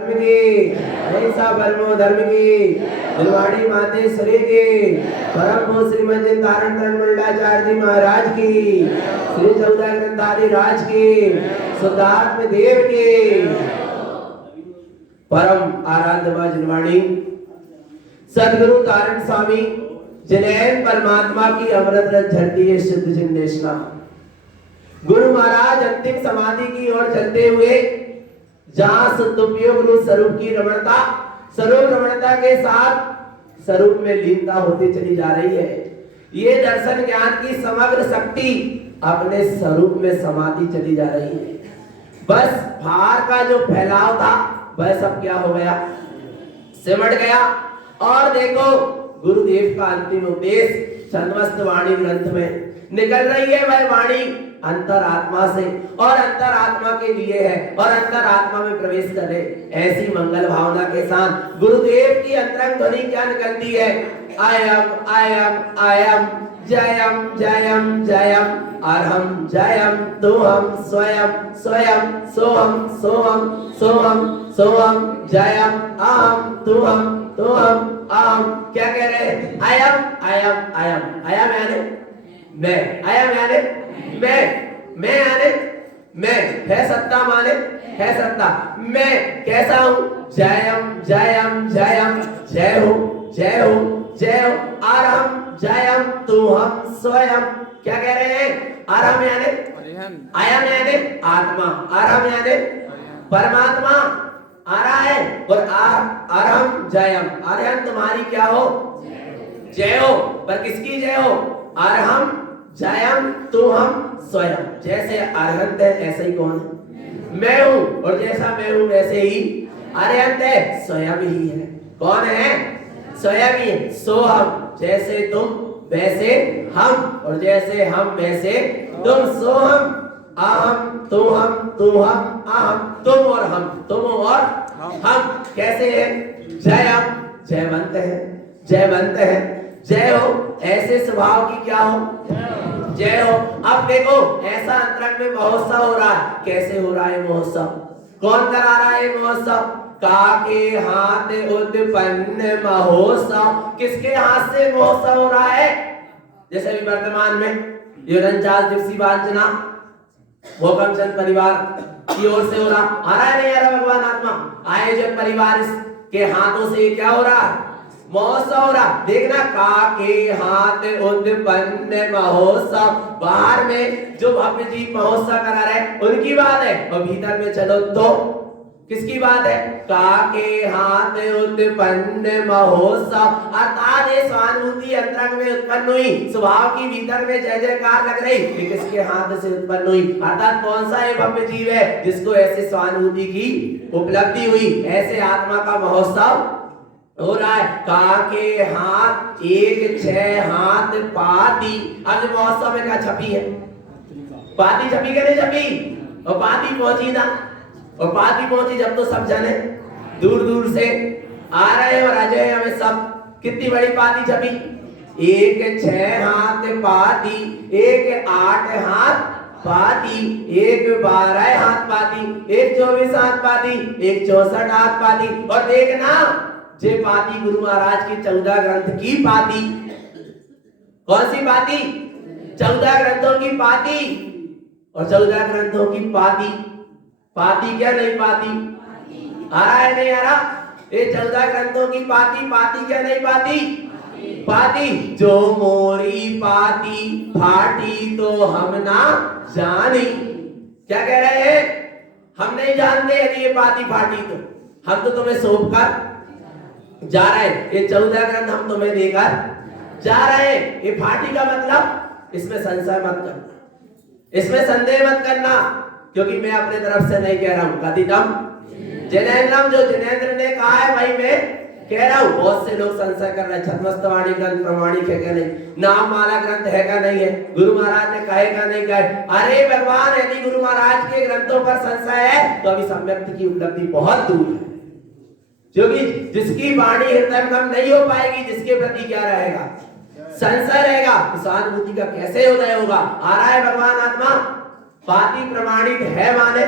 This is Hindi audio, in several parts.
धर्म की, ऐसा बलमो धर्म की, दिलवाड़ी माते श्री की, परम श्रीमद धारण मंडलाचार्य जी महाराज की, श्री 14 ग्रंथादि राज की, शुद्धात्म देव की, परम आराध्य मां जिनवाणी सदगुरु तारण स्वामी जिनैन परमात्मा की अमृत रस झंडी है शुद्ध जिंदेशना। गुरु महाराज अंतिम समाधि की ओर चलते हुए जहां शुद्धोपयोग रूप स्वरूप की रमणता, स्वरूप रमणता के साथ स्वरूप में लीनता होती चली जा रही है। ये दर्शन ज्ञान की समग्र शक्ति अपने स्वरूप में समाती चली जा रही है। बस भार का जो फैलाव था वह सब क्या हो गया, सिमट गया। और देखो गुरुदेव का अंतिम उपदेश छंदमस्त वाणी ग्रंथ में निकल रही है। वह वाणी अंतरात्मा से और अंतरात्मा के लिए है और अंतरात्मा में प्रवेश करे। ऐसी मंगल भावना के साथ गुरुदेव की अंतरंग ध्वनि क्या निकलती है, आयम आयम आयम जयम जयम जयम अरहम जयम तुहम स्वयं स्वयं सोहम सोहम सोहम सोहम जयम अहम तुहम तुहम अहम। क्या कह रहे हैं, आयम आयम आयम। आयम यानी मैं, आयम यानी मैं यानी मैं, है सत्ता माने है सत्ता। मैं कैसा हूं, जयम जयम जयम, जय हो जय हो जय हो। आरहम जयम तुहम स्वयं। क्या कह रहे हैं, आरहम यानी आयम यानी आत्मा, आरहम यानी परमात्मा आ रहा है। और आरहम जयम, आरहम तुम्हारी क्या हो, जय हो। पर किसकी जय हो, आरहम जयम तुहम स्वयं। जैसे अरहंत है ऐसे ही कौन है, मैं हूं। और जैसा मैं हूं वैसे ही अरहंत है, स्वयं ही है। कौन है, स्वयं ही है। सोहम, जैसे तुम वैसे हम, और जैसे हम वैसे तुम। सोहम अहम तुहम तुहम अहम, तुम और हम, तुम और हम। कैसे है, जयम जयवंत है, जयवंत है, जय हो। ऐसे स्वभाव की क्या हो, जय हो। अब देखो ऐसा अंतरंग में महोत्सव हो रहा है। कैसे हो रहा है महोत्सव, कौन करा रहा है महोत्सव, काके हाथ उत्पन्न महोत्सव। किसके हाथ से महोत्सव हो रहा है, जैसे अभी वर्तमान में ये 49 दिवसीय वांछना भोकमचंद परिवार की ओर से हो रहा, आ रहा है नहीं आ रहा, भगवान आत्मा आयोजक परिवार के हाथों से क्या हो रहा है, महोत्सव हो रहा। देखना, काके हाथ उत्पन्न महोत्सव। बाहर में जो भव्य जी महोत्सव करा रहे उनकी बात है, और भीतर में चलो तो किसकी बात है, काके हाथ उत्पन्न महोत्सव। अर्थात ये स्वानुभूति अंतरंग में उत्पन्न हुई, स्वभाव की भीतर में जय जयकार लग रही, ये किसके हाथ से उत्पन्न हुई। अर्थात कौन सा ये भव्य जीव है जिसको ऐसे स्वानुभूति की उपलब्धि हुई, ऐसे आत्मा का महोत्सव हो रहा है। काके हाथ 1 6 हाथ पाती। आज महोत्सव में क्या छपी है, पाती छपी के नहीं छपी, और पाती पहुंची ना, और पाती पहुंची जब तो सब जने दूर दूर से आ रहे और अजय हमें सब। कितनी बड़ी पाती छपी, 1 6 हाथ पाती, 1 8 हाथ पाती, 1 12 हाथ पाती, 1 24 हाथ पाती, 1 64 हाथ पाती। और देखना जे पाती गुरु महाराज की 14 ग्रंथ की पाती। कौन सी पाती, 14 ग्रंथों की पाती। और 14 ग्रंथों की पाती, पाती क्या नहीं पाती, आ रहा है नहीं आ रहा, ये 14 ग्रंथों की पाती, पाती क्या नहीं पाती, पाती। जो मोरी पाती फाटी तो हम ना जानी। क्या कह रहे हैं, हम नहीं जानते यदि ये पाती फाटी तो, हम तो तुम्हें सौंप कर जा रहे हैं। ये 14 ग्रंथ हम तुम्हें देकर जा रहे हैं। ये फाटी का मतलब, इसमें संशय मत करना, इसमें संदेह मत करना, क्योंकि मैं अपने तरफ से नहीं कह रहा हूं। कथितम जिनेन्द्रम, जो जिनेन्द्र ने कहा है भाई मैं कह रहा हूं। बहुत से लोग संशय कर रहे हैं, छद्मस्त वाणी ग्रंथ प्रमाणिक है क्या नहीं, नाम वाला ग्रंथ है क्या नहीं है, गुरु महाराज ने कहे क्या नहीं कहे। अरे भगवान, यदि गुरु महाराज के ग्रंथों पर संशय है तो अभी सम्यक्त की उपलब्धि बहुत दूर है। क्योंकि जिसकी वाणी हृदय में नहीं हो पाएगी, जिसके प्रति क्या रहेगा, संशय रहेगा, सहानुभूति का कैसे उदय होगा। आ रहा है भगवान आत्मा, पाती प्रमाणित है माने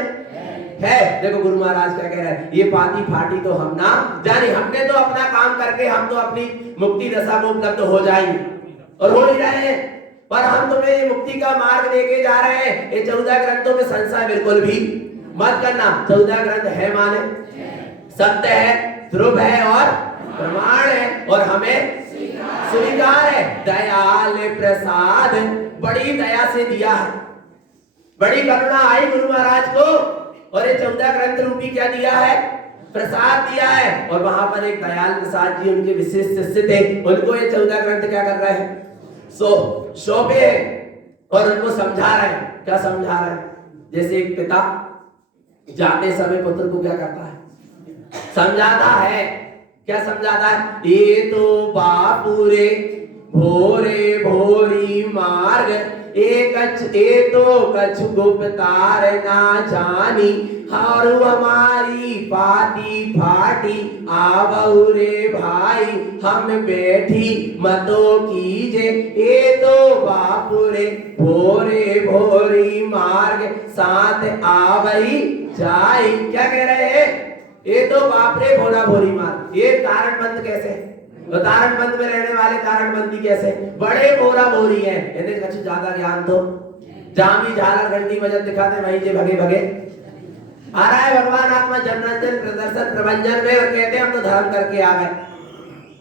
है। देखो गुरु महाराज क्या कह रहे हैं, ये पाती फाटी तो हम ना जाने, हमने तो अपना काम करके हम तो अपनी मुक्ति दशा को उपलब्ध हो जाएंगे और हो ही रहे हैं, पर हम तुम्हें ये मुक्ति का मार्ग लेके जा रहे हैं। ये 14 ग्रंथों में संशय बिल्कुल भी मत करना। 14 ग्रंथ है माने सत्य है, ध्रुव है और प्रमाण है और हमें स्वीकार है। दयाल प्रसाद, बड़ी दया से दिया है, बड़ी करुणा आई गुरु महाराज को और ये 14 ग्रंथ रूपी क्या दिया है, प्रसाद दिया है। और वहां पर एक दयाल प्रसाद जी उनके विशेष शिष्य थे, उनको ये 14 ग्रंथ क्या कर रहे हैं, सौंपे और उनको समझा रहे हैं। क्या समझा रहे हैं, जैसे एक पिता जाते समय पुत्र को क्या करता है, समझाता है। क्या समझाता है, ये तो बापू रे भोरे भोरी मार्ग, ए तो कछ गुप्तार ना जानी, हारू हमारी पाती फाटी आवऊ रे भाई, हम बैठी मतो कीजे, ए तो बापू रे भोरे भोरी मार्ग, साथ आवई जाई। क्या कह रहे हैं, ये तो बापरे भोला भोरी मार्ग, ये तारणबंद कैसे, तो तारणबंद में रहने वाले तारणबंदी कैसे, बड़े बोरा बोरी है, इन्हें कुछ ज्यादा ज्ञान तो जहां भी झालर घंटी बजत दिखाते वहीं से भगे भगे आ रहा है भगवान आत्मा जन्मंजन प्रदर्शन प्रभंजन में और कहते हम तो धर्म करके आ गए।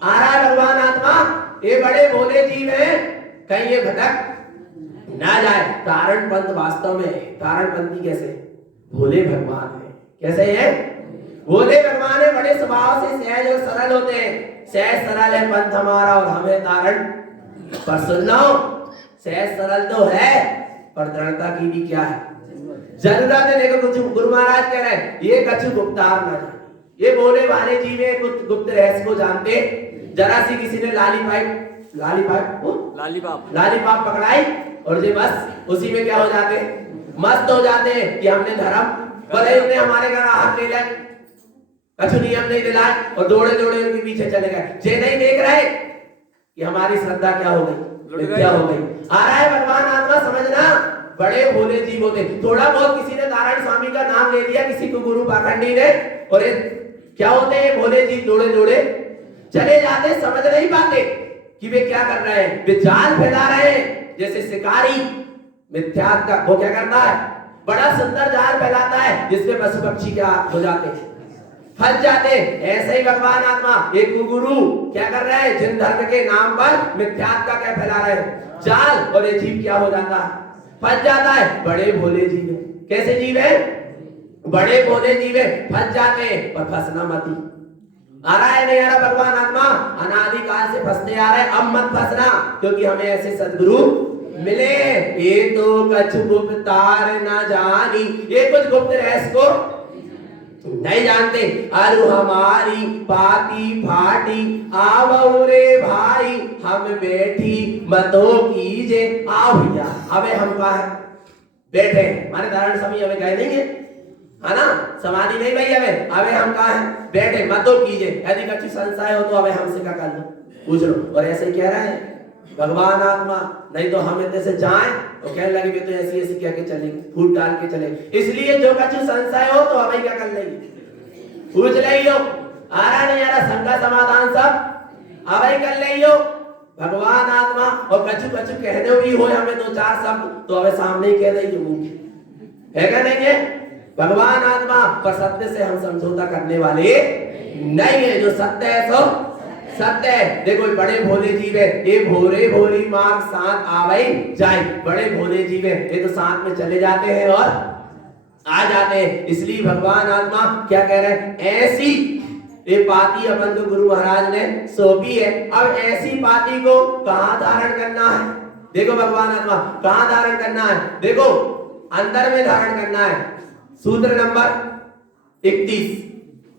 आ रहा है भगवान आत्मा, ये बड़े भोले जीव हैं, कहीं ये भटक ना जाए। तारणबंद वास्तव में तारणबंदी कैसे, भोले भगवान है। कैसे है, भोले भगवान है, बड़े स्वभाव से सहज और सरल होते हैं। सहज सरल है पंथ हमारा और हमें तारण पर सुनो, सहज सरल तो है पर दृढ़ता की भी क्या है जरूरत है। देखो कुछ गुरु महाराज कह रहे हैं, ये कछु गुप्तार न जाने, ये भोले भाले जीव है, कुछ गुप्त रहस्य को जानते। जरा सी किसी ने लालीपाप पकड़ाई और ये बस उसी में क्या हो जाते, मस्त हो जाते हैं कि हमने धर्म, भले उन्हें हमारे घर हाथ ले लिया, कछु नियम नहीं दिलाए और दौड़े दौड़े उनके पीछे चले गए। जे नहीं देख रहे कि हमारी श्रद्धा क्या हो गई, क्या हो गई। आ रहा है भगवान आत्मा, समझना बड़े भोले जीव होते। थोड़ा बहुत किसी ने नारायण स्वामी का नाम ले दिया, किसी को गुरु पाखंडी ने, और क्या होते हैं भोले जीव, दौड़े दौड़े चले जाते, समझ नहीं पाते कि वे क्या कर रहे हैं, वे जाल फैला रहे हैं। जैसे शिकारी मिथ्यात्व का वो क्या करता है, बड़ा सुंदर जाल फैलाता है जिसमें पशु पक्षी क्या हो जाते हैं, फंस जाते। ऐसे ही भगवान आत्मा एक गुरु क्या कर रहे हैं, जिन धर्म के नाम पर मिथ्यात्व का क्या फैला रहे हैं, जाल, और ये जीव क्या हो जाता है, फंस जाता है। बड़े भोले जीव है, कैसे जीव है, बड़े भोले जीव है, फंस जाते हैं पर फंसना मत। आ रहा है नहीं आ रहा, भगवान आत्मा अनादिकाल से फंसते आ रहे हैं, अब मत फंसना, क्योंकि हमें ऐसे सदगुरु मिले। ये तो कछ गुप्तार न जानी, ये कुछ गुप्त रहस्य को नहीं जानते। अरु हमारी पाती फाटी आवो रे भाई, हम बैठी मतो कीजे। आओ भैया, अबे हम कहा है बैठे, हमारे धारण समय हमें गए नहीं है, है ना, समाधि नहीं भाई, हमें अबे हम कहा है बैठे मतो कीजे। यदि कुछ संशय हो तो अबे हमसे क्या कर लो, पूछ लो। और ऐसे ही कह रहा है भगवान आत्मा, नहीं तो हम इतने से जाएं तो कहने लगे तो ऐसी ऐसी कह के चलेंगे, फूट डाल के चलेंगे। इसलिए जो कुछ संशय हो तो हमें क्या कर लेंगे, पूछ लियो। आ रहा नहीं आ रहा, शंका समाधान सब हमें कर लियो। भगवान आत्मा और कछु कछु कहने भी हो हमें दो चार शब्द तो हमें सामने ही कह देंगे, है क्या नहीं है। भगवान आत्मा पर सत्य से हम समझौता करने वाले नहीं है, जो सत्य है सो सत्य है। देखो बड़े भोले जीव है, ये भोरे भोरी मार्ग साथ आवई जाए, बड़े भोले जीव है, ये तो साथ में चले जाते हैं और आ जाते हैं। इसलिए भगवान आत्मा क्या कह रहे हैं, ऐसी ये पाती अपन को गुरु महाराज ने सौंपी है। अब ऐसी पाती को कहां धारण करना है, देखो भगवान आत्मा कहां धारण करना है, देखो अंदर में धारण करना है। सूत्र नंबर 31,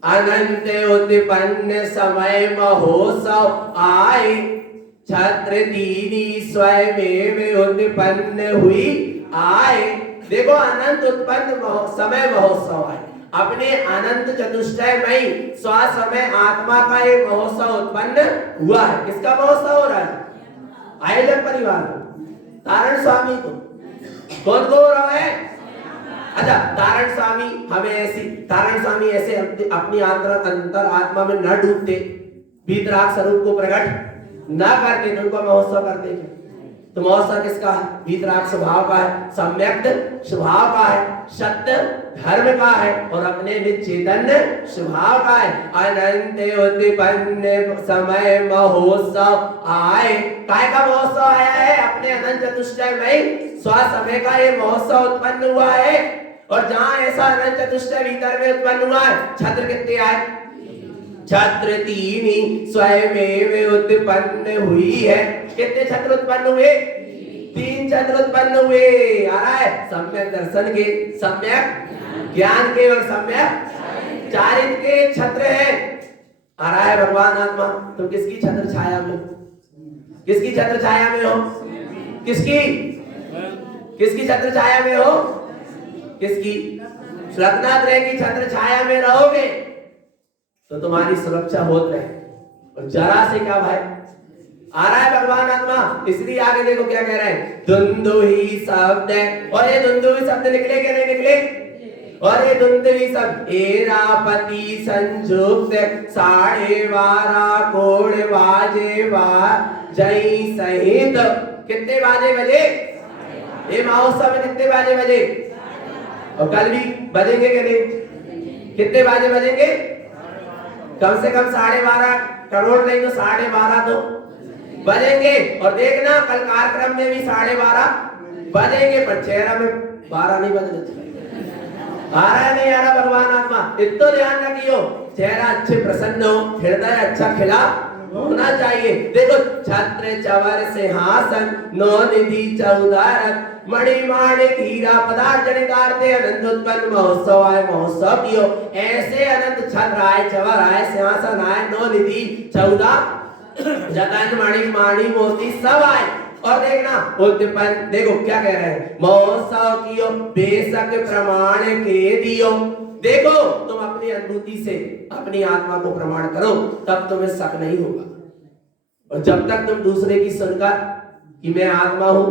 अनंत उत्पन्न समय महोत्सव आए, छत्र दीनी स्वयं उत्पन्न हुई आए। देखो अनंत उत्पन्न समय महोत्सव है, अपने अनंत चतुष्टय में स्वसमय आत्मा का एक महोत्सव उत्पन्न हुआ है। किसका महोत्सव हो रहा है, आयोजक परिवार तारण स्वामी को। कौन को हो रहा है, अच्छा, तारण स्वामी ऐसे अपनी अंतर आत्मा में न डूबते, वीतराग स्वरूप को प्रकट न करते तो उनका महोत्सव करते क्या? तो महोत्सव किसका है? वीतराग स्वभाव का है, सम्यक्त स्वभाव का है, सत्य धर्म का है और अपने निज चैतन्य स्वभाव का है। अनंत उत्पन्न समय महोत्सव आए। काय का महोत्सव आया है? अपने अनंत चतुष्टय में स्व समय का ये महोत्सव उत्पन्न हुआ है। और जहां ऐसा अनंत चतुष्टय भीतर में उत्पन्न हुआ है, छत्र कितने आए? छत्र तीन ही स्वयं उत्पन्न हुई है। कितने छत्र उत्पन्न हुए? 3 छत्र उत्पन्न हुए। आ रहा है सम्यक दर्शन के, सम्यक ज्ञान के और सम्यक चारित्र के छत्र है। आ रहा है भगवान आत्मा। तो किसकी छत्र छाया में? किसकी छत्र छाया में हो? किसकी छत्र छाया में हो? किसकी? रत्नात्रय की छत्र छाया में रहोगे तो तुम्हारी सुरक्षा होत रहे। और जरा से क्या भाई आ रहा है भगवान आत्मा। इसलिए आगे देखो क्या कह रहे हैं, दुंदुही शब्द। और ये दुंदुही शब्द निकले क्या नहीं निकले? और ये दुंदुही शब्द एरापति संयुक्त 12:30 कोड़ बाजे जय सहित। कितने बाजे बजे? ये महोत्सव में कितने बाजे बजे? और कल भी बजेंगे क्या नहीं? कितने बाजे बजेंगे? कम से कम 12.5 करोड़ नहीं तो 12.5 तो बजेंगे। और देखना कल कार्यक्रम में भी 12.5 बजेंगे, पर चेहरा में 12 नहीं बजने। आ रहा है नहीं आ रहा भगवान आत्मा? इतना ध्यान रखियो, चेहरा अच्छे प्रसन्न हो, हृदय अच्छा खिला होना चाहिए। देखो छत्र चवर सिंहासन नौ निधि 14 मणिमाणिक हीरा पदार्थ जनितार्थे अनंत उत्पन्न महोत्सव आए। महोत्सव कियो ऐसे अनंत छत्र आए, चवर आए, सिंहासन आए, नौ निधि 14 जतन मणि माणी मोती सब आए। और देखना उत्पन्न, देखो क्या कह रहे हैं, महोत्सव कियो बेशक प्रमाण के दियो। देखो तुम अपनी अनुभूति से अपनी आत्मा को प्रमाण करो, तब तुम्हें शक नहीं होगा। और जब तक तुम दूसरे की सुनकर कि मैं आत्मा हूं,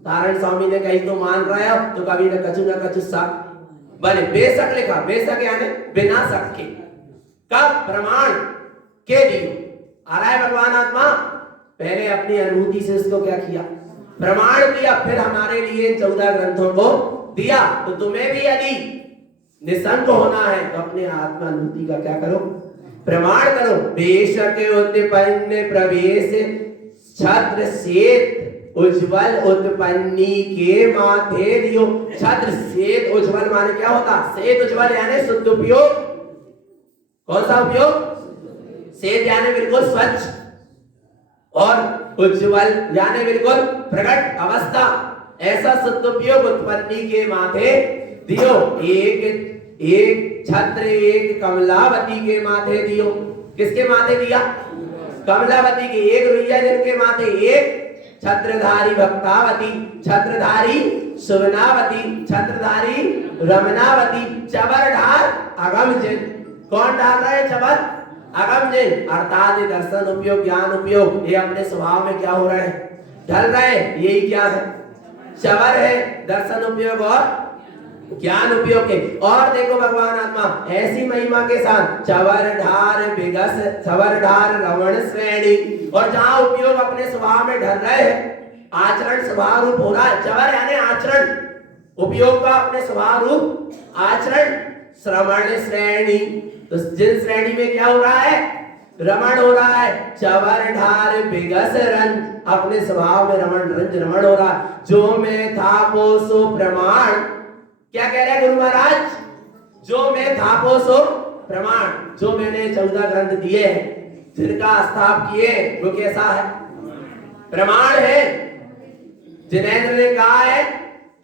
तारण स्वामी ने कही तो मान रहे हो, तो कभी न कछु शक। भले बेशक लिखा, बेशक यानी बिना शक के, कब? प्रमाण के दियो। आ रहा है भगवान आत्मा। पहले अपनी अनुभूति से इसको क्या किया? प्रमाण किया, फिर हमारे लिए 14 ग्रंथों को दिया। तो तुम्हें भी यदि निसंक होना है तो अपने आत्मा अनुभूति का क्या करो? प्रमाण करो। बेशक उत्पन्न प्रवेश छत्र श्वेत उज्ज्वल उत्पन्नी के माथे दियो। छत्र श्वेत उज्ज्वल माने क्या होता? श्वेत उज्ज्वल यानी शुद्ध उपयोग। कौन सा उपयोग? श्वेत यानी बिल्कुल स्वच्छ, और उज्ज्वल यानी बिल्कुल प्रकट अवस्था। ऐसा शुद्ध उपयोग उत्पन्नी के माथे दियो। एक छत्र एक कमलावती के माथे दियो। किसके माथे दिया? कमलावती के। एक रुइया जिनके माथे, एक छत्रधारी भक्तावती, छत्रधारी सुवनावती, छत्रधारी रमनावती, चबर ढार अगम जिन। कौन डाल रहा है चबर? अगम जिन, अर्थात दर्शन उपयोग, ज्ञान उपयोग, ये अपने स्वभाव में क्या हो रहे हैं? ढल रहे हैं। यही क्या है? चबर है, दर्शन उपयोग और ज्ञान उपयोग के। और देखो भगवान आत्मा ऐसी महिमा के साथ चवर ढार बिगस, चवर ढार रवण श्रेणी। और जहां उपयोग अपने स्वभाव में ढल रहे हैं, आचरण स्वभाव रूप हो रहा है। चवर यानी आचरण, उपयोग का अपने स्वभाव रूप आचरण। श्रवण श्रेणी, तो जिन श्रेणी में क्या हो रहा है? रमण हो रहा है। चवर ढार बिगस रंज, अपने स्वभाव में रमण हो रहा है। जो मैं था वो सो प्रमाण। क्या कह रहे हैं गुरु महाराज? जो मैं था वो सो प्रमाण। जो मैंने 14 ग्रंथ दिए हैं, जिनका स्थाप किए, वो कैसा है? प्रमाण है। जिनेंद्र ने कहा है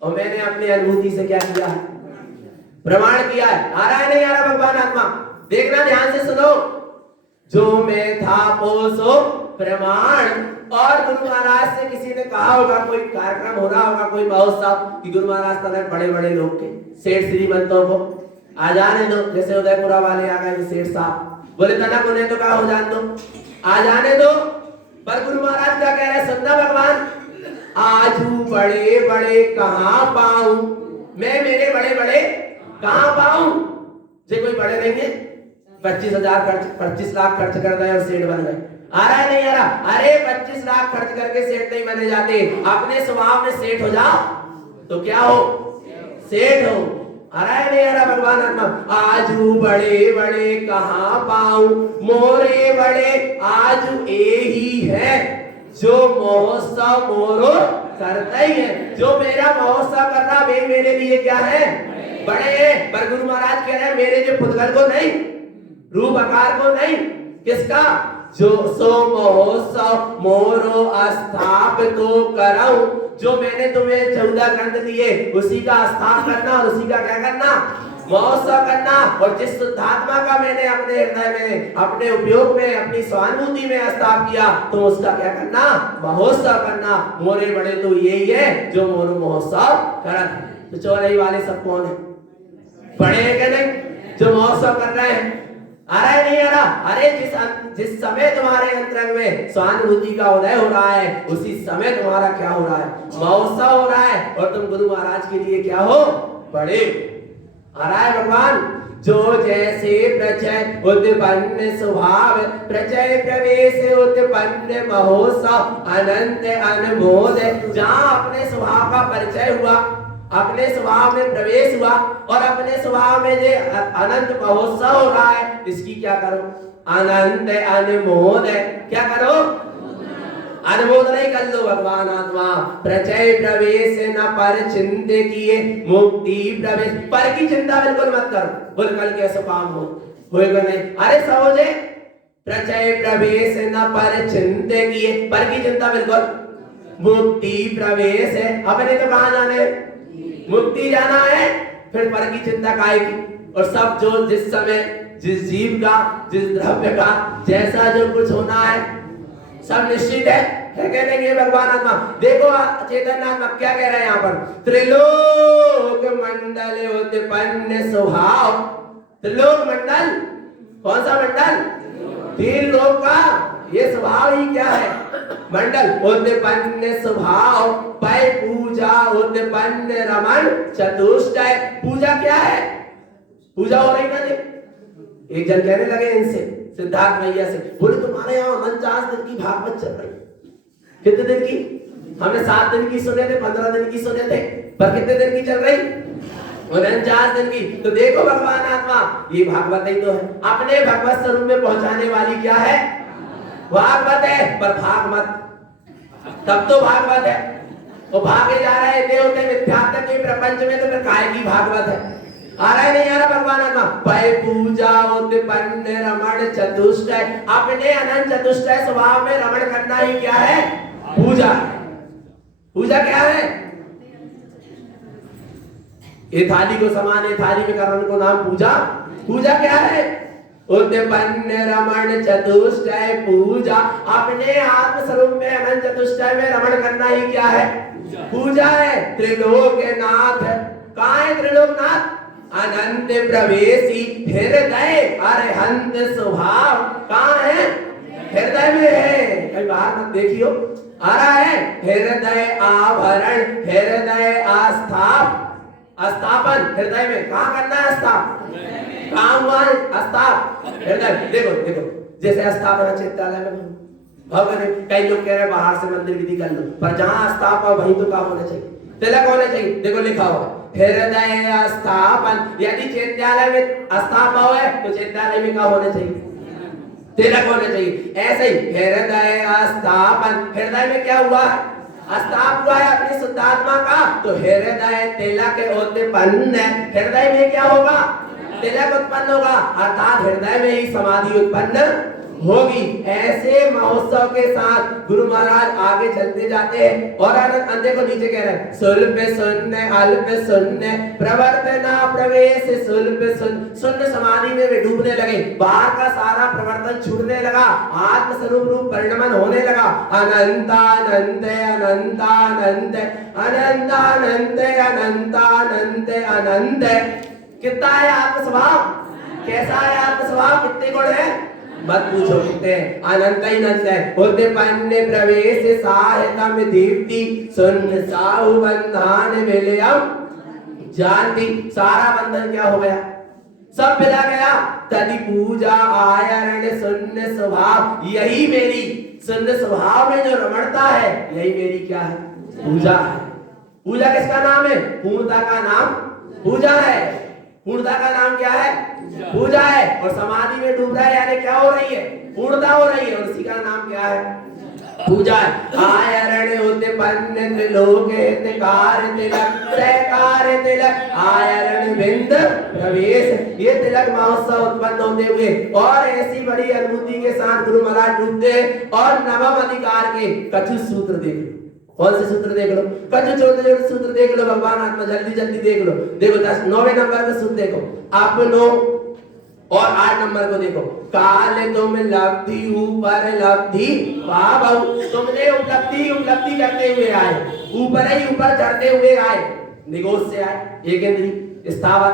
और मैंने अपनी अनुभूति से क्या किया है? प्रमाण किया है। आ रहा है नहीं आ रहा भगवान आत्मा? देखना ध्यान से सुनो। जो मैं था वो सो प्रमाण। और गुरु महाराज से किसी ने कहा होगा, कोई कार्यक्रम हो रहा होगा, कोई महोत्सव, कि गुरु महाराज तक बड़े बड़े लोग के सेठ श्रीमंतों को आ जाने दो। जैसे उदयपुरा वाले आ गए सेठ साहब, बोले तनक उन्हें तो कहा हो जान दो, आ जाने दो। पर गुरु महाराज क्या कह रहे हैं? सुनना भगवान, आजू बड़े बड़े कहां पाऊं, मैं मेरे बड़े बड़े कहां पाऊं? जो कोई बड़े रहेंगे 25,000 खर्च 25 लाख खर्च कर दे और सेठ बन गए, आ रहा है नहीं आ रहा? अरे 25 लाख खर्च करके सेठ नहीं बने जाते, अपने स्वभाव में सेठ हो जाओ तो क्या हो? सेठ हो। आ रहा है नहीं आ रहा? भगवान आत्मा आजू बड़े बड़े कहां पाऊं, मोरे बड़े आजू ए ही है, जो महोत्सव मोरो करता ही है। जो मेरा महोत्सव कर रहा वे मेरे लिए क्या है? बड़े हैं। पर गुरु महाराज कह रहे हैं मेरे जो पुद्गल को नहीं, रूप आकार को नहीं, किसका? जो सो महोत्सव मोरो स्थापित करऊं, जो मैंने तुम्हें 14 ग्रंथ दिए उसी का स्थापन करना और उसी का क्या करना? महोत्सव करना। और जिस शुद्धात्मा का मैंने अपने हृदय में, अपने उपयोग में, अपनी स्वानुभूति में स्थापित किया, तो उसका क्या करना? महोत्सव करना। मोरे बड़े तो यही है जो मोरो महोत्सव करत। तो चौराही वाले सब कौन है? बड़े हैं क्या नहीं? जो महोत्सव कर रहे हैं। आ रहा है नहीं आ रहा? अरे जिस समय तुम्हारे अंतरंग में स्वानुभूति का उदय हो रहा है, उसी समय तुम्हारा क्या हो रहा है? महोत्सव हो रहा है। और तुम गुरु महाराज के लिए क्या हो? बड़े। आ रहा है भगवान? जो जैसे प्रचय उत्पन्न स्वभाव, प्रचय प्रवेश उत्पन्न महोत्सव, अनंत अनमोद। जहां अपने स्वभाव का परिचय हुआ, अपने स्वभाव में प्रवेश हुआ और अपने स्वभाव में जो अनंत महोत्सव हो रहा है, इसकी क्या करो? अनंत अनमोद है। क्या करो? अनमोद नहीं कर लो। भगवान आत्मा प्रचय प्रवेश न पर चिंते किए, मुक्ति प्रवेश। पर की चिंता बिल्कुल मत करो, बोल कल कैसे काम होएगा नहीं। अरे समझे, प्रचय प्रवेश न पर चिंते किए, पर की चिंता बिल्कुल। मुक्ति प्रवेश है, अपने तो कहां जाने? मुक्ति जाना है, फिर पर की चिंता काहे की? और सब जो जिस समय जिस जीव का, जिस द्रव्य का जैसा जो कुछ होना है सब निश्चित है कहने के भगवान आत्मा। देखो चेतन आत्मा क्या कह रहे हैं यहाँ पर? त्रिलोक मंडल उत्पन्न स्वभाव। त्रिलोक मंडल, कौन सा मंडल? 3 लोक का ये स्वभाव ही क्या है? मंडल उत्पन्न स्वभाव, पै पूजा उत्पन्न रमण चतुष्टय। पूजा क्या है? पूजा हो रही ना? एक जन कहने लगे इनसे, सिद्धार्थ भैया से, बोले तुम्हारे यहाँ 49 दिन की भागवत चल रही। कितने दिन की? हमने 7 दिन की सुने थे, 15 दिन की सुने थे, पर कितने दिन की चल रही? 49 दिन की। तो देखो भगवान आत्मा, ये भागवत ही तो है। अपने भगवत स्वरूप में पहुंचाने वाली क्या है? भागवत है। पर भागवत तब तो भागवत है, वो भागे जा रहे हैं देवते मिथ्यात्व के प्रपंच में, तो फिर काहे की भागवत है? आ रहा है नहीं आ रहा? भगवान आत्मा पै पूजा उत्पन्न रमण चतुष्टय। अपने अनंत चतुष्टय स्वभाव में रमण करना ही क्या है? पूजा। पूजा क्या है? ये थाली को समान, ये थाली में करण को नाम पूजा। पूजा क्या है? उत्पन्न रमण चतुष्टय पूजा। अपने आत्म स्वरूप में अनंत चतुष्टय में रमण करना ही क्या है? पूजा है। त्रिलोक नाथ, कहाँ है त्रिलोकनाथ? अनंत प्रवेशी हृदय अरहंत स्वभाव। कहाँ है? हृदय में है, कहीं बाहर मत देखियो। आ रहा है हृदय आवरण, हृदय स्थापन हृदय में। कहाँ करना है स्थापन? काम हुआ स्थाप हृदय। देखो देखो, जैसे स्थापना चित्तालय में भवन, कई लोग कह रहे हैं बाहर से मंदिर विधि कर लो, पर जहाँ स्थाप हो वहीं तो काम होना चाहिए, तिलक होना चाहिए। देखो लिखा हुआ हृदय स्थापन। यदि चैत्यालय में स्थापन है तो चैत्यालय में क्या होना चाहिए? तिलक होना चाहिए। ऐसे ही हृदय स्थापन, हृदय में क्या हुआ? स्थाप हुआ है अपनी शुद्धात्मा का, तो हृदय तिलक उत्पन्न। हृदय में क्या होगा? तिलक उत्पन्न होगा, अर्थात हृदय में ही समाधि उत्पन्न होगी। ऐसे महोत्सव के साथ गुरु महाराज आगे चलते जाते हैं। और अंधे को नीचे कह रहे हैं सुल्प शून्य अल्प शून्य प्रवर्तना प्रवेश सुल्प शून्य। शून्य समाधि में वे डूबने लगे, बाहर का सारा प्रवर्तन छूटने लगा, आत्म स्वरूप रूप परिणमन होने लगा। अनंतानंत अनंतानंत अनंतानंत अनंतानंत अनंत। कितना है आत्म स्वभाव? कैसा है आत्म स्वभाव? कितने गुण है? मत पूछो कितने। अनंत ही अनंत है। उत्पन्न प्रवेश साहितम दीप्ति शून्य साहु बंधान विलयम जानती, सारा बंधन क्या हो गया, सब मिला गया। तदि पूजा आयरण शून्य स्वभाव, यही मेरी शून्य स्वभाव में जो रमणता है, यही मेरी क्या है, पूजा है। पूजा किसका नाम है, पूर्णता का नाम पूजा है। पूर्णता का नाम क्या है, पूजा है। और समाधि में डूब रहा है यानी क्या हो रही है, पूर्णता हो रही है, और उसी का नाम क्या है, पूजा है। आयरण होते पन्ने त्रिलोके तिकार तिलक सहकार तिलक आयरण बिंद प्रवेश, ये तिलक महोत्सव उत्पन्न होते हुए और ऐसी बड़ी अनुभूति के साथ गुरु महाराज डूबते। और नवम अधिकार के कछु सूत्र देख लो, कौन से सूत्र देख लो, कछु छोटे सूत्र देख लो, भगवान आत्मा जल्दी जल्दी देख लो। देखो 9वें नंबर का सूत्र देखो, अपनो, और 8 नंबर को देखो, काल तुम लब्धि ऊपर लब्धि पावो, तुमने उपलब्धि उपलब्धि करते हुए आए, ऊपर ही ऊपर चढ़ते हुए आए, निगोष से आए। एक इंद्री स्थावर,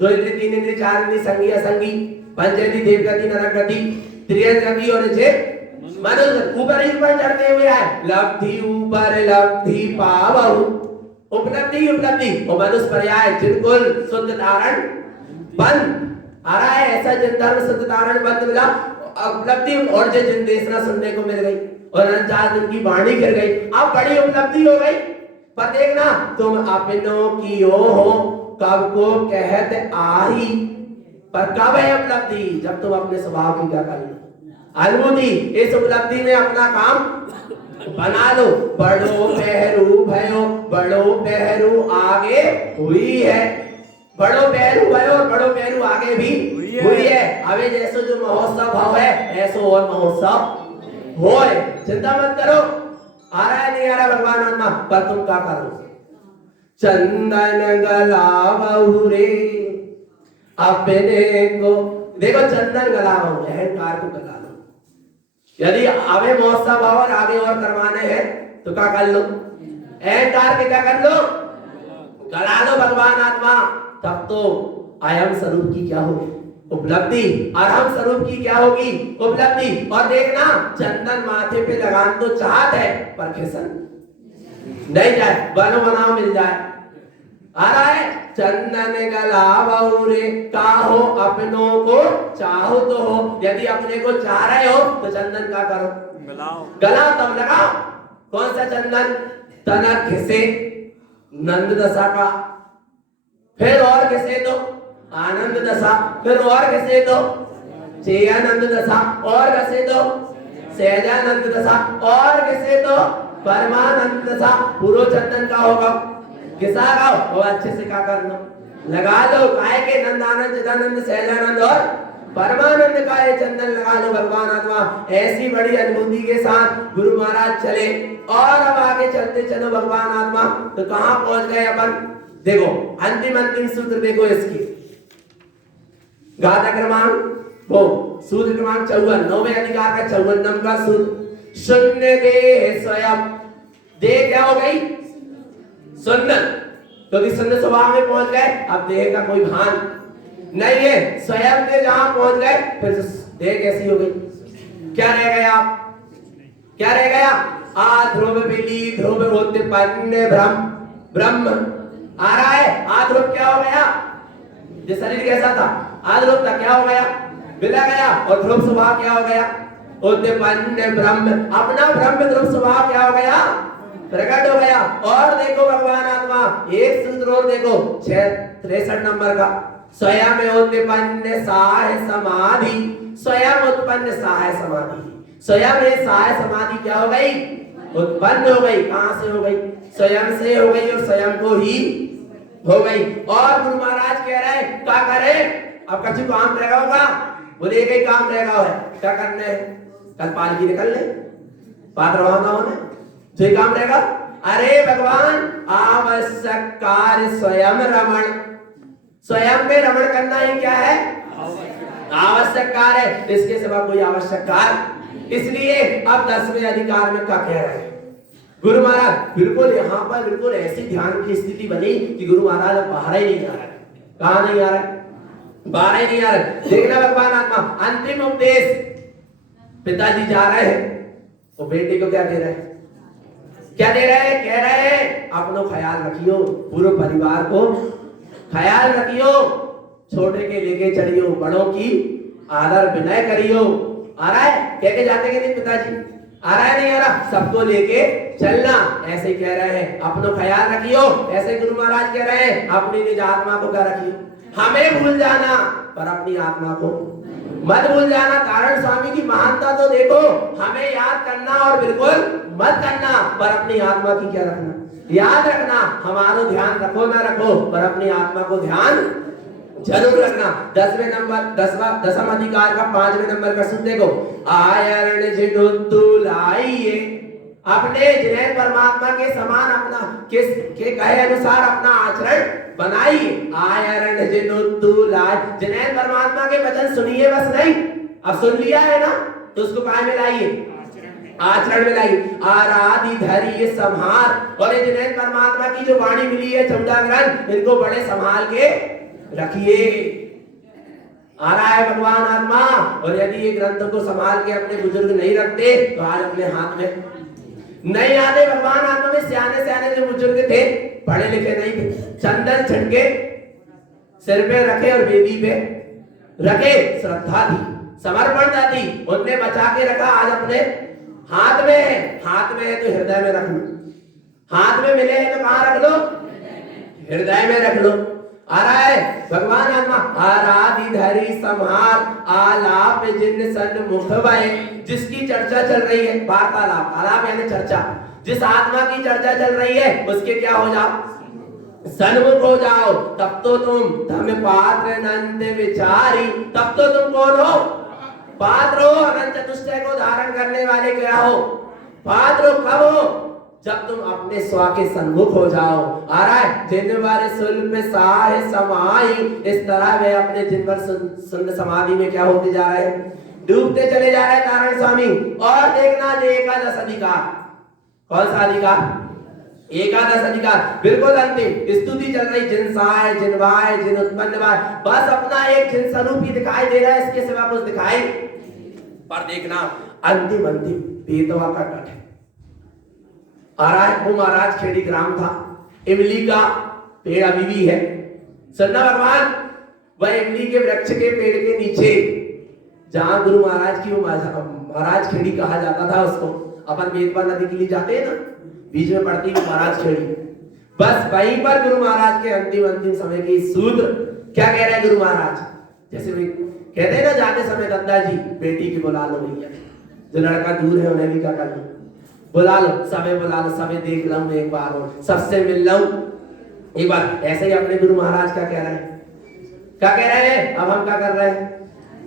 दो इंद्री, तीन इंद्री, चार इंद्री, संगी असंगी, पंचेंद्री, देवगति, नरकगति, त्रियंगति और मनुष्य, ऊपर ही ऊपर चढ़ते हुए आए। लब्धि ऊपर लब्धि पावो, उपलब्धि उपलब्धि, और मनुष्य पर्याय जिनकुल शुद्ध धारण बंद आ रहा है, ऐसा जिन धर्म शुद्ध धारण बंद मिला उपलब्धि। और जो जिन देशना सुनने को मिल गई और 49 दिन की वाणी गिर गई, अब बड़ी उपलब्धि हो गई। पर देखना, तुम अपनों की हो कब को कहते आही, पर कब है उपलब्धि, जब तुम अपने स्वभाव की क्या कर लो अनुभूति, इस उपलब्धि में अपना काम बना लो। बड़ो पहरू भयो, बड़ो पहरू आगे हुई है, बड़ो पहरू भयो और बड़ो पहरू आगे भी हुई है। अबे जैसे जो महोत्सव भाव है, ऐसो और महोत्सव होए, चिंता मत करो, आ रहा है नहीं आ रहा भगवान आत्मा, पर तुम क्या करो, चंदन गलावहु रे अपने को, देखो चंदन गलावहु, अहंकार को गला लो। यदि आवे महोत्सव भाव और आगे और करवाने हैं तो क्या कर लो, अहंकार के क्या कर लो, गला लो भगवान आत्मा। तब तो अयम स्वरूप की क्या होगी, उपलब्धि, और हम स्वरूप की क्या होगी, उपलब्धि। और देखना, चंदन माथे पे लगान तो चाहत है, पर खिसन नहीं जाए, बनो बनाओ मिल जाए। आ रहा है, चंदन गलावहु रे काहो अपनों को चाहो तो हो, यदि अपने को चाह रहे हो तो चंदन का करो, गलाओ तब लगाओ। कौन सा चंदन, तनक घिसे नंद दशा का, फिर और घिसे तो आनंद दशा, फिर और घिसे तो चेयानंद दशा, और घिसे तो सहजानंद दशा, और घिसे तो परमानंद दशा। पूरो चंदन का होगा, घिसा गाओ और अच्छे से क्या करना, लगा लो। काय के नंद आनंद चिदानंद सहजानंद और परमानंद का ये चंदन लगा लो भगवान आत्मा। ऐसी बड़ी अनुभूति के साथ गुरु महाराज चले, और अब आगे चलते चलो भगवान आत्मा। तो कहां पहुंच गए अपन, देखो अंतिम सूत्र देखो इसकी, गाथा क्रमांक वो सूत्र क्रमांक 54, 9वें अधिकार का 54 नंबर का सूत्र, शून्य देह स्वयं, देह क्या हो गई, शून्य, क्योंकि शून्य स्वभाव में पहुंच गए, अब देह का कोई भान नहीं है। स्वयं के जहां पहुंच गए, फिर देह कैसी हो गई, क्या रह गया, क्या रह गया, आ ध्रुव बिली ध्रुव होते पन्ने ब्रह्म, ब्रह्म आ रहा है। आध्रुव क्या हो गया, जो शरीर कैसा था आध्रुव था, क्या हो गया, मिला गया। और ध्रुव स्वभाव क्या हो गया, उत्पन्न ब्रह्म, अपना ब्रह्म ध्रुव स्वभाव क्या हो गया, प्रकट हो गया। और देखो भगवान आत्मा, एक सूत्र और देखो 63 नंबर का, स्वयं उत्पन्न साह समाधि, स्वयं उत्पन्न साह समाधि, स्वयं में साह समाधि क्या हो गई, उत्पन्न हो गई। कहां से हो गई, स्वयं से हो गई, और स्वयं को ही हो गई। और गुरु महाराज कह रहे हैं क्या करें, अब कछु काम रहेगा होगा, बोले एक ही काम रहेगा है, क्या करने है, कल पालकी निकल ले, पात्र रवाना होने, जो ही काम रहेगा। अरे भगवान, आवश्यक कार्य स्वयं रमण, स्वयं में रमण करना ही क्या है, आवश्यक कार्य, इसके सिवा कोई आवश्यक कार्य। इसलिए अब 10वें अधिकार में क्या कह रहे हैं गुरु महाराज, बिल्कुल यहाँ पर बिल्कुल ऐसी ध्यान की स्थिति बनी कि गुरु महाराज अब बाहर ही नहीं आ रहा है। कहां नहीं आ रहा है, बाहर ही नहीं आ रहा है। देखना भगवान आत्मा, अंतिम उपदेश, पिताजी जा रहे हैं तो बेटे को क्या दे रहे हैं, क्या दे रहे हैं, कह रहे हैं अपनो ख्याल रखियो, पूरे परिवार को ख्याल रखियो, छोटे के लेके चढ़ियो, बड़ों की आदर विनय करियो। आ रहा है कह के जाते कि नहीं पिताजी? आ रहा है नहीं आ रहा? सबको लेके चलना, ऐसे कह रहे हैं। अपनो ख्याल रखियो, ऐसे गुरु महाराज कह रहे हैं। अपनी निज आत्मा को क्या रखियो? हमें भूल जाना पर अपनी आत्मा को मत भूल जाना। तारण स्वामी की महानता तो देखो, हमें याद करना और बिल्कुल मत करना, पर अपनी आत्मा की क्या रखना, याद रखना। हमारा ध्यान रखो ना रखो, पर अपनी आत्मा को ध्यान जरूर रखना। 10वें नंबर 10वां अधिकार का 5वें नंबर का सुन देखो। आयरण जिनुतुलाइए, अपने जिनेन परमात्मा के समान अपना के कहे अनुसार अपना आचरण बनाइए। आयरण जिनुतुलाय, जिनेन परमात्मा के वचन सुनिए बस नहीं, अब सुन लिया है ना तो उसको काय में लाइए? आचरण में लाइए। आराधि धरिए संहार, और ये जिनेन परमात्मा की जो वाणी मिली है 14 ग्रंथ, इनको बड़े संभाल के रखिए। आ रहा है भगवान आत्मा, और यदि ये ग्रंथों को संभाल के अपने बुजुर्ग नहीं रखते तो आज अपने हाथ में नहीं आते। भगवान आत्मा में सियाने सियाने जो बुजुर्ग थे, पढ़े लिखे नहीं थे, चंदन छिड़के सिर पे रखे और वेदी पे रखे, श्रद्धा थी, समर्पणता थी, उनने बचा के रखा। आज अपने हाथ में है, हाथ में है तो हृदय में रख लो, हाथ में मिले है तो कहां रख लो? हृदय में रख लो। आ रहा है भगवान आत्मा। आराधि धरि संहार, आलाप जिन सन्मुख भय, जिसकी चर्चा चल रही है, वार्तालाप, आलाप यानी चर्चा, जिस आत्मा की चर्चा चल रही है उसके क्या हो जाओ? सन्मुख हो जाओ। तब तो तुम धम पात्र नंद विचारी, तब तो तुम कौन हो? पात्र हो, अनंत चतुष्टय को धारण करने वाले क्या हो? पात्र हो। कब हो? जब तुम अपने स्वा के सन्मुख हो जाओ। आ रहा है जिनवर सुल्प साह समाई, इस तरह वे अपने जिनवर सुन्न समाधि में क्या होते जा रहे हैं? डूबते चले जा रहे हैं तारण स्वामी। और देखना जो एकादश अधिकार, कौन सा अधिकार? एकादश अधिकार, बिल्कुल अंतिम स्तुति चल रही। जिन साय जिन वाय जिन उत्पन्न वाय, बस अपना एक जिन स्वरूप ही दिखाई दे रहा है, इसके सिवा कुछ दिखाई। पर देखना अंतिम अंतिम बेतवा का तट है। आ रहा है वो महाराज खेड़ी ग्राम था, इमली का पेड़ अभी भी है। सुनना भगवान, वह इमली के वृक्ष के पेड़ के नीचे, जहां गुरु महाराज की वो महाराज खेड़ी कहा जाता था उसको, अपन बेतवा नदी के लिए जाते हैं ना, बीच में पड़ती है महाराज खेड़ी, बस वहीं पर गुरु महाराज के अंतिम अंतिम समय की सूत्र क्या कह रहे हैं गुरु महाराज? जैसे वे कहते हैं ना जाते समय, दद्दा जी बेटी की बुला लो भैया, जो लड़का दूर है उन्हें भी क्या कर लो, बुला लो, सबे बुला लो, सबे देख लूं एक बार और सबसे मिल लूं एक बार। ऐसे ही अपने गुरु महाराज क्या कह रहे हैं? क्या कह रहे हैं? अब हम क्या कर रहे हैं?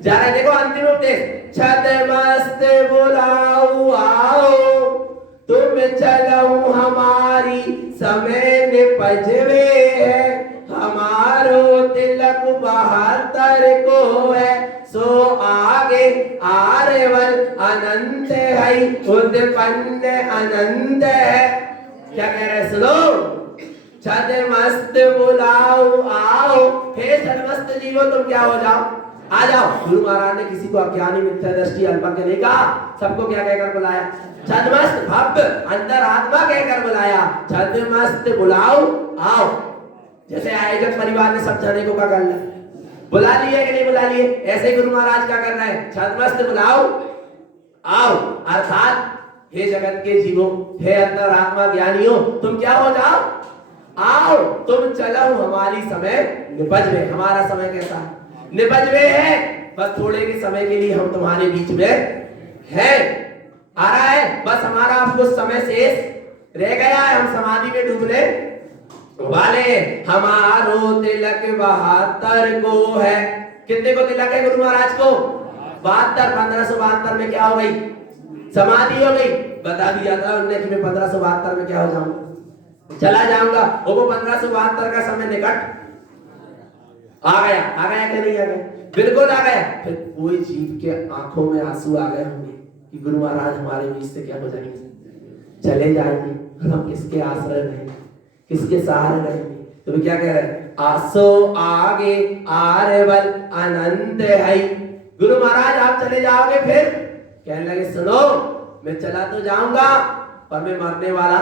जा रहे हैं। देखो अंतिम उपदेश। छत मस्त बुलाओ आओ, तुम चलो हमारी समय निपजवे है, हमारो तिलक 72 को है, सो आगे आर्यवर अनंत है, उत्पन्न अनंत है। क्या कह रहे? सुनो, छद मस्त बुलाओ आओ, हे छदमस्त जीवो तुम क्या हो जाओ? आ जाओ। गुरु महाराज ने किसी को अज्ञानी मिथ्या दृष्टि अल्पज्ञ नहीं कहा, सबको क्या कहकर बुलाया? छदमस्त भव्य अंतरात्मा कहकर बुलाया। छदमस्त बुलाओ आओ। जैसे आयोजक परिवार ने सब जने को क्या कर लिया, बुला लिए कि नहीं बुला लिए, ऐसे गुरु महाराज क्या कर रहे हैं? छदमस्त बुलाओ आओ, अर्थात हे जगत के जीवों, हे अंतरात्मा ज्ञानियों, तुम क्या हो जाओ? आओ, तुम चलो हमारी समय निपज में। हमारा समय कैसा है? निपज में है, बस थोड़े के समय के लिए हम तुम्हारे बीच में हैं। आ रहा है, बस हमारा अब कुछ समय शेष रह गया है, हम समाधि में डूबने वाले। हमारो तिलक 72 को है। कितने को तिलक है गुरु महाराज को? 72। 1572 में क्या हो गई? समाधि हो गई। बता दिया था उन्होंने कि मैं 1572 में क्या हो जाऊंगा, चला जाऊंगा। वो 1572 का समय निकट आ गया। आ गया कि नहीं आ गया? बिल्कुल आ गया। फिर कोई जीव के आंखों में आंसू आ गए होंगे कि गुरु महाराज हमारे बीच से क्या हो जाएंगे, चले जाएंगे, हम किसके आश्रय रहेंगे, किसके सहारे रहेंगे? तो क्या कह रहे हैं? आसो आगे आर्यवल अनंत है। गुरु महाराज आप चले जाओगे, फिर कहने लगे सुनो, मैं चला तो जाऊंगा पर मैं मरने वाला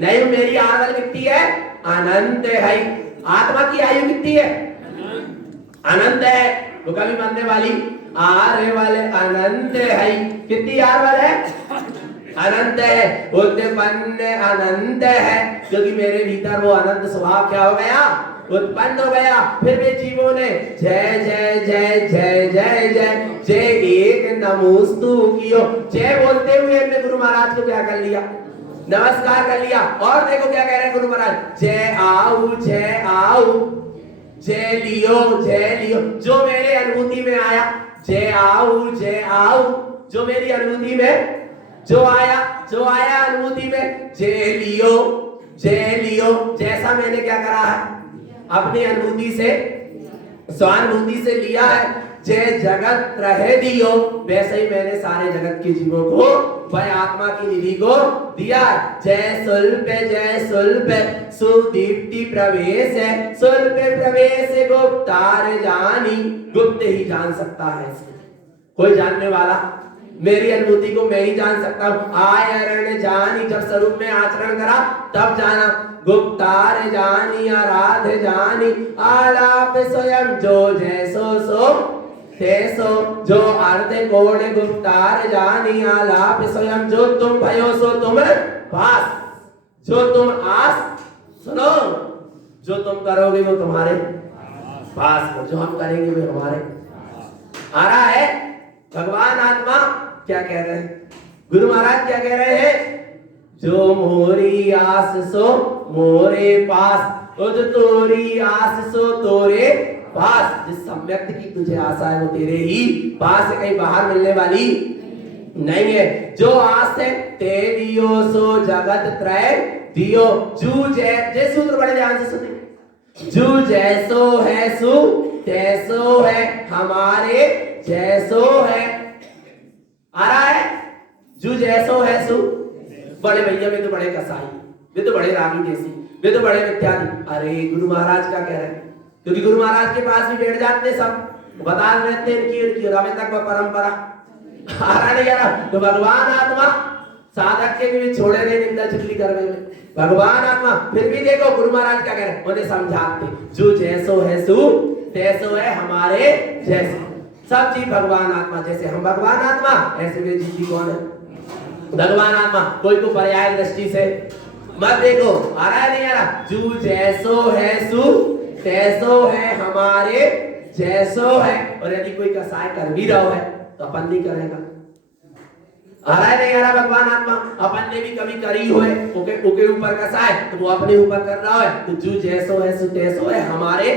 नहीं हूं, मेरी आर्वल कितनी है? अनंत है। आत्मा की आयु कितनी है? अनंत है। वो कभी मरने वाली आरे वाले अनंत है। कितनी आर वाले अनंत है। उत्पन्न अनंत है, क्योंकि मेरे भीतर वो अनंत स्वभाव क्या हो गया? उत्पन्न हो गया। फिर भी जीवों ने जय जय जय जय जय जय जय एक नमोस्तु कियो, जय बोलते हुए हमने गुरु महाराज को क्या कर लिया? नमस्कार कर लिया। और देखो क्या कह रहे हैं गुरु महाराज, जय आओ जय लियो, जो मेरे अनुभूति में आया। जय आओ, जो मेरी अनुभूति में जो आया अनुभूति में। जय लियो, जैसा मैंने क्या करा है? अपनी अनुभूति से, स्वानुभूति से लिया है। जय जगत रहे दियो, वैसे ही मैंने सारे जगत के जीवों को, वह आत्मा की निधि को दिया। जय सुल्प सुदीप्ति प्रवेश है, सुल्प प्रवेश गुप्तार जानी, गुप्त ही जान सकता है इसको, कोई जानने वाला। मेरी अनुभूति को मैं ही जान सकता हूँ। आयरण जानी, जब स्वरूप में आचरण करा तब जाना। गुप्तार जानी आराध जानी, आलाप स्वयं जो जैसो सो तैसो, जो अर्ध कोण गुप्तार जानी आलाप स्वयं, जो तुम भयो सो तुम पास, जो तुम आस सुनो, जो तुम करोगे वो तुम्हारे पास हो, जो हम करेंगे वो हमारे। आ रहा है भगवान आत्मा क्या कह रहे हैं? गुरु महाराज क्या कह रहे हैं? जो मोरी आस सो मोरे पास, और जो तोरी आस सो तोरे पास। जिस सम्यक की तुझे आशा है वो तेरे ही पास है, कहीं बाहर मिलने वाली नहीं है। जो आस है तेरियो सो जगत त्रय दियो, जू जय सूत्र बड़े ध्यान से सुने। जू जैसो है सु तैसो है, हमारे जैसो है। आ रहा है? जू जैसो है सु, बड़े भैया वे तो बड़े कसाई, वे तो बड़े रागी देसी, वे तो बड़े इत्यादि। अरे गुरु महाराज क्या कह रहे हैं? क्योंकि गुरु महाराज के पास भी बैठ जाते सब, बता रहते इनकी रवे तक परंपरा। आ रहा नहीं यार? तो भगवान आत्मा साधक के भी छोड़े नहीं, निंदा चुगली करने में। भगवान आत्मा फिर भी देखो गुरु महाराज क्या कह रहे हैं, उन्हें समझाते। जो जैसो है सु तैसो है, हमारे जैसे। सब जीव भगवान आत्मा, जैसे हम भगवान आत्मा ऐसे वे जीव कौन है? भगवान आत्मा। कोई को पर्याय दृष्टि से मत देखो। आ रहा है नहीं आ रहा? जू जैसो है सु तैसो है, हमारे जैसो है। और यदि कोई कसाय कर भी रहा है तो अपन नहीं करेगा। आ रहा है नहीं आ रहा? भगवान आत्मा अपन ने भी कभी करी हुए, ओके ऊपर कसाय तो वो अपने ऊपर कर रहा है। तो जू जैसो है सु तैसो है, हमारे।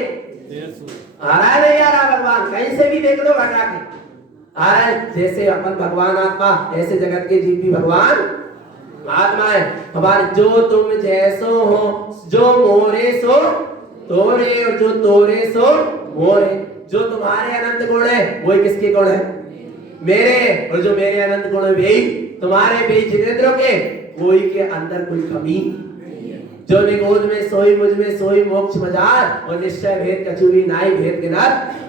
आ रहा है नहीं आ रहा? भगवान कहीं से भी देख लो भगा के आ रहा है। जैसे अपन भगवान आत्मा, ऐसे जगत के जीव भी भगवान आत्मा है हमारे। जो तुम जैसो हो, जो मोरे सो तोरे, और जो तोरे सो मोरे। जो तुम्हारे अनंत गुण है वही किसके गुण है? मेरे। और जो मेरे अनंत गुण है वही तुम्हारे, वही जिनेंद्रों के, कोई के अंदर कोई कमी। जो निगोद में सोई मुझ में सोई मोक्ष मजार, और निश्चय भेद कछुई नाई भेद गिनत।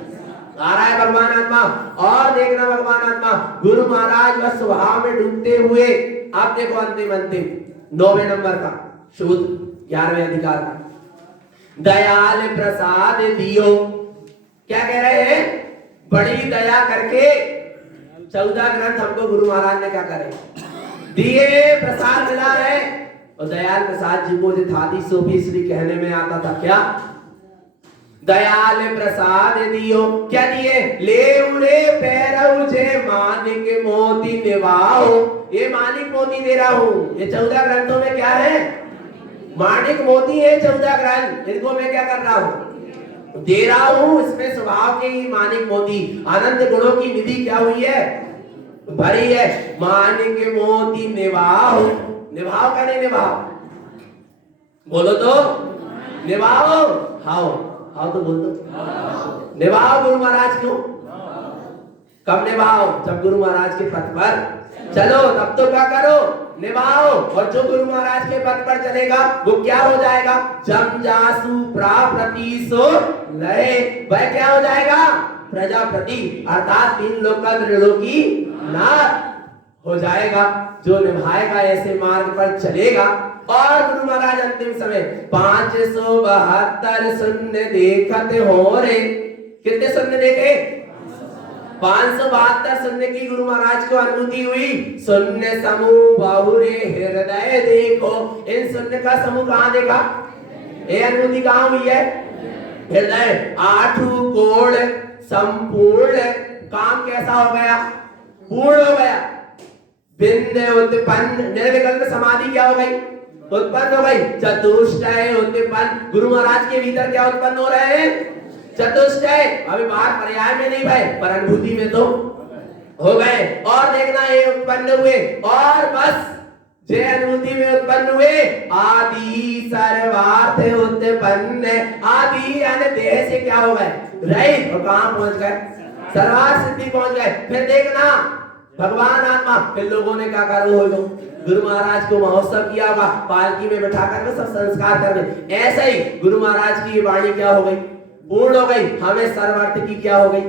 आ रहा है भगवान आत्मा। और देखना भगवान आत्मा गुरु महाराज वह स्वभाव में डूबते हुए, आप देखो अंतिम 9वें नंबर का सूत्र 11वें अधिकार का, दयाल प्रसाद दियो। क्या कह रहे हैं? बड़ी दया करके 14 ग्रंथ हमको गुरु महाराज ने क्या करे? दिए, प्रसाद मिला है। और दयाल प्रसाद जी को जो थाती सोफी इसलिए कहने में आता था क्या? दयाल प्रसाद दियो। क्या दिए? ले उरे पैरऊ जे मानिक मोती निवाओ। ये मानिक मोती दे रहा हूं। ये 14 ग्रंथों में क्या है? मानिक मोती है 14 ग्रंथ। इनको मैं क्या कर रहा हूं? दे रहा हूं। इसमें स्वभाव के ही मानिक मोती, अनंत गुणों की निधि क्या हुई है? भरी है। मानिक मोती निवाओ। निभाओ का नहीं निभाओ? बोलो तो निभाओ। हाओ तो बोल दो। निभाओ गुरु महाराज को। कब निभाओ? जब गुरु महाराज के पथ पर चलो, तब तो क्या करो? निभाओ। और जो गुरु महाराज के पथ पर चलेगा वो क्या हो जाएगा? जम जासु प्राप्रति सो लय। वह क्या हो जाएगा? प्रजापति, अर्थात 3 लोक का त्रिलोकी नाथ। हो जाएगा, जो निभाएगा ऐसे मार्ग पर चलेगा। और गुरु महाराज अंतिम समय 572 शून्य देखते हो रे। कितने शून्य देखे? 572 शून्य की गुरु महाराज को अनुभूति हुई। शून्य समूह बहुरे हृदय देखो। इन शून्य का समूह कहां देखा? ये अनुभूति कहां हुई है? हृदय। आठू कोण संपूर्ण। काम कैसा हो गया? पूर्ण हो गया। बिंदु उत्पन्न। निर्विकल्प समाधि क्या हो गई? उत्पन्न हो गई। चतुष्टय उत्पन्न। गुरु महाराज के भीतर क्या उत्पन्न हो रहे हैं? चतुष्टय। अभी बाहर पर्याय में नहीं भाई, पर अनुभूति में तो हो गए। और देखना ये उत्पन्न हुए, और बस जे अनुभूति में उत्पन्न हुए। आदि सर्वार्थ उत्पन्न। आदि यानी देह से क्या हो गए? रहित। और कहां पहुंच गए? सर्वार्थ सिद्धि पहुंच गए। फिर देखना भगवान आत्मा। फिर लोगों ने क्या करो हो गुरु महाराज को महोत्सव किया होगा, पालकी में बैठा कर सब संस्कार कर रहे। ऐसे ही गुरु महाराज की वाणी क्या हो गई? पूर्ण हो गई। हमें सर्वार्थ की क्या हो गई?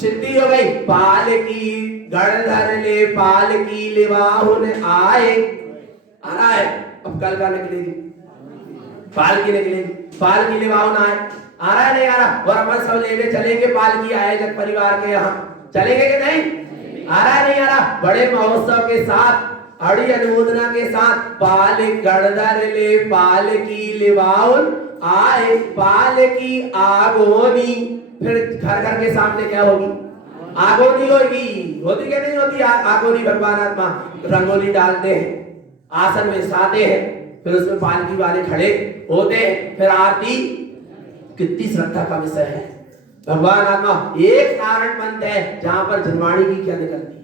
सिद्धि हो गई। पालकी गणधर ले पालकी लेवाहुन आए। आ रहा है अब, कल का निकलेगी पालकी, निकलेगी पालकी लेवाहुन आए। आ रहा है नहीं आ रहा? और अपन सब लेके चलेंगे पालकी आए जग परिवार के यहाँ, चलेंगे कि नहीं? आ रहा है नहीं आ रहा? बड़े महोत्सव के साथ, अड़ी अनुमोदना के साथ पालिक गणधर ले पालकी लेवाउन आए। पालकी आगोनी। फिर घर घर के सामने क्या होगी? आगोनी होगी। होती क्या नहीं होती? आगोनी। भगवान आत्मा रंगोली डालते हैं, आसन बिछाते हैं, फिर उसमें पालकी वाले खड़े होते हैं, फिर आरती। कितनी श्रद्धा का विषय है। भगवान आत्मा एक कारण पंथ है जहां पर जनवाणी की क्या निकलती है?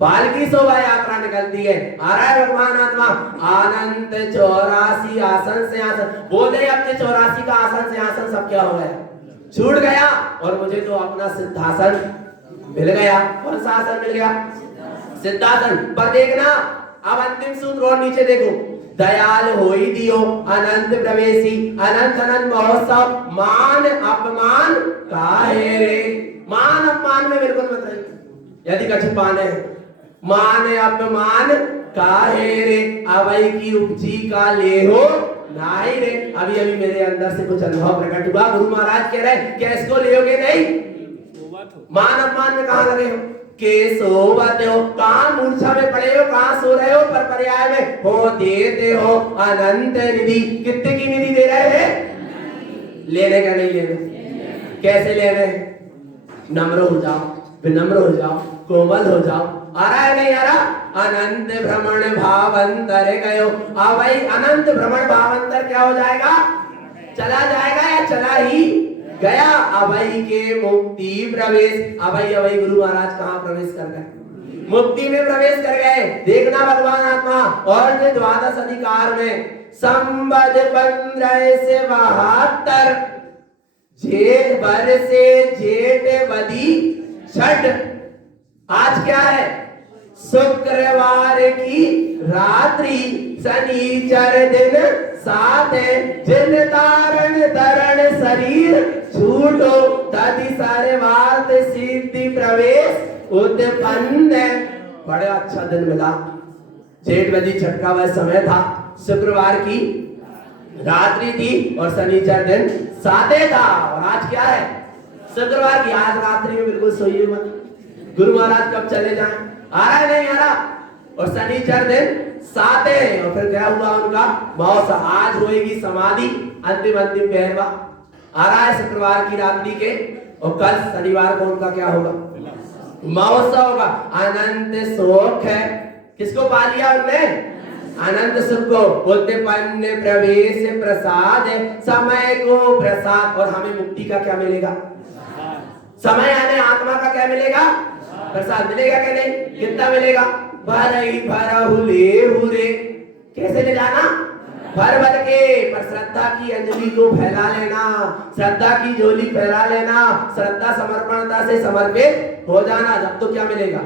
पालकी शोभा यात्रा निकलती है। आ रहा है भगवान आत्मा। आनंद 84 आसन से आसन। बोले अपने 84 का आसन से आसन सब क्या हो गया? छूट गया। और मुझे तो अपना सिद्धासन मिल गया। कौन सा आसन मिल गया? सिद्धासन। पर देखना अब अंतिम सूत्र और नीचे देखो। दयाल होई दियो अनंत प्रवेशी। अनंत अनंत महोत्सव मान अपमान काहे रे। मान अपमान में बिल्कुल मत रहिए। यदि कछु पाने मान अपमान काहे रे। अवई की उपजी का ले हो नहीं रे। अभी अभी मेरे अंदर से कुछ अनुभव प्रकट हुआ। गुरु महाराज कह रहे क्या इसको लेोगे नहीं? मान अपमान में कहां लगे हो? के सोवत हो, कहां मूर्छा में पड़े हो, कहां सो रहे हो? पर पर्याय में हो देते हो अनंत निधि। कितने की निधि दे रहे हैं? लेने का नहीं लेने। कैसे ले रहे हैं? नम्र हो जाओ, विनम्र हो जाओ, कोमल हो जाओ। आ रहा है नहीं आ रहा? अनंत भ्रमण भावंतर गयो। अब भाई अनंत भ्रमण भावंतर क्या हो जाएगा? चला जाएगा या चला ही गया। अभय के मुक्ति प्रवेश। अभय गुरु महाराज कहां प्रवेश कर गए? मुक्ति में प्रवेश कर गए। देखना भगवान आत्मा। और जो द्वादश अधिकार में संबद 15 से 72 जेठ बर से जेठ बदी छठ। आज क्या है? शुक्रवार की रात्रि, शनिचर दिन 7 है। जिन तारण धरण शरीर छूटो तदि सर्वार्थ सिद्धि प्रवेश उत्पन्न। बड़ा अच्छा दिन मिला। जेठ बदी छठ का वह समय था। शुक्रवार की रात्रि थी और शनिचर दिन 7 था। और आज क्या है? शुक्रवार की। आज रात्रि में बिल्कुल सोइए मत। गुरु महाराज कब चले जाएं? आ रहा है नहीं आ रहा? और शनिचर दिन 7 है। और फिर क्या हुआ उनका? महोत्सव। आज होएगी समाधि, अंतिम पहरवा। आ रहा है शुक्रवार की रात्रि के। और कल शनिवार को उनका क्या होगा? महोत्सव होगा। अनंत सुख है। किसको पा लिया उनने? अनंत सुख को। उत्पन्न प्रवेश प्रसाद है। समय को प्रसाद। और हमें मुक्ति का क्या मिलेगा? समय आने आत्मा का क्या मिलेगा? प्रसाद मिलेगा क्या नहीं? कितना मिलेगा? भरई भरहु लेहु रे। कैसे ले जाना? भर भर के। पर श्रद्धा की अंजलि को फैला लेना, श्रद्धा की झोली फैला लेना, श्रद्धा समर्पणता से समर्पित हो जाना। जब तो क्या मिलेगा?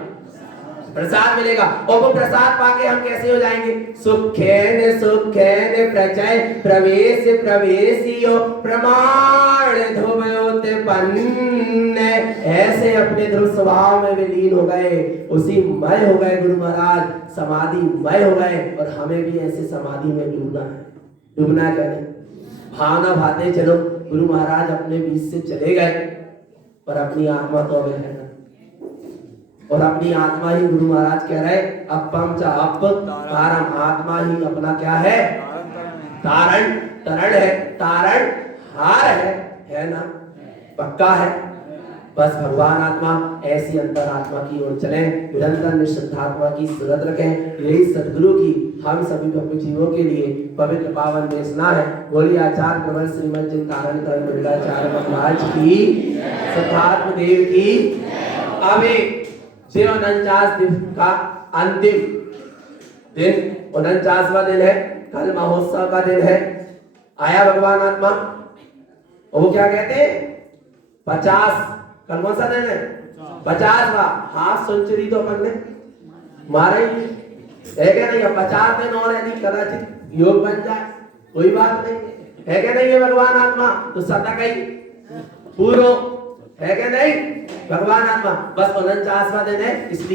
प्रसाद मिलेगा। और वो प्रसाद पाके हम कैसे हो जाएंगे? सुखेन सुखेन प्रचय प्रवेश प्रवेशियो प्रमाण ध्रुवोते पन्ने। ऐसे अपने ध्रुव स्वभाव में विलीन हो गए, उसी मय हो गए गुरु महाराज, समाधि मय हो गए। और हमें भी ऐसे समाधि में डूबना है। डूबना क्या नहीं, भावना भाते चलो। गुरु महाराज अपने बीच से चले गए, पर अपनी आत्मा तो अभी है ना। और अपनी आत्मा ही गुरु महाराज कह रहे अपम च अप तारम। आत्मा ही अपना क्या है? तारण तरण है, तारण हार है ना, पक्का है। बस भगवान आत्मा ऐसी अंतरात्मा की ओर चले, निरंतर निश्चितात्मा की सूरत रखें। यही सदगुरु की हम सभी भक्त जीवों के लिए पवित्र पावन देशना है। बोलिए आचार्य प्रवर श्रीमद चिंतारण मंगलाचार्य महाराज की, सिद्धार्थ देव की। अभी 49 दिन का अंतिम दिन, 49वां दिन है, कल महोत्सव का दिन है। आया भगवान आत्मा, और वो क्या कहते हैं 50, कल कौन सा दिन है? 50वां। हाफ सेंचुरी तो अपन ने मारे है क्या नहीं? 50 दिन और यदि कदाचित योग बन जाए कोई बात नहीं है क्या नहीं? है भगवान आत्मा तो शतक ही पूरो है क्या नहीं? भगवान आत्मा बस 49वां दिन है, इसलिए